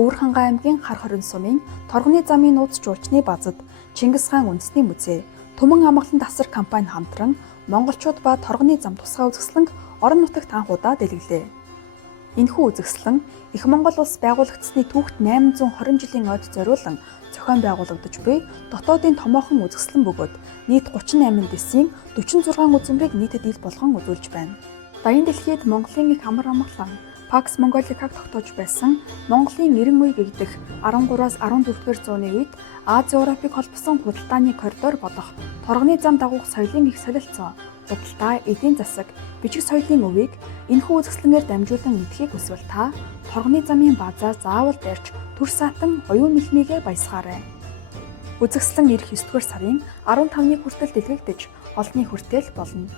Өвөрхангай аймгийн Хар хорин сумын Торгоны замын нууц жуулчны базад Чингис хаан үндэсний музей, Төмөн амгалан тасар компани хамтран монголчууд ба Торгоны зам тусгай үзэсгэлэнг орон нутагт анхудаа дэлгэлээ. Энэхүү үзэсгэлэн Их Монгол улс байгуулагдсны түүхт 820 жилийн ойд зориулан зохион байгуулагдаж буй дотоодын томоохон үзэсгэлэн бөгөөд нийт 38 дэсийн 46 үзмрийг нийтэд ил болгон үзүүлж байна. Баян дэлхийд Монголын их амар амгалан Пакс Монголикаг тогтоож байсан Монголын 90 үе гэгдэх 13-аас 14-р зууны үед Ази Европыг холбосон худалдааны коридор болох Торгоны зам дагуух соёлын их солилцоо, худалдаа, эдийн засаг, бичиг соёлын өвийг энэхүү үзэсгэлэнээр дамжуулан мэдхийг хүсвэл та Торгоны замын базаар заавал барьж түр саатан оюун мэлмийгээ баясгаарай. Үзэсгэлэн ирэх 9-р сарын 15-ны хүртэл дэлгэгдэж олонний хүртэл болно.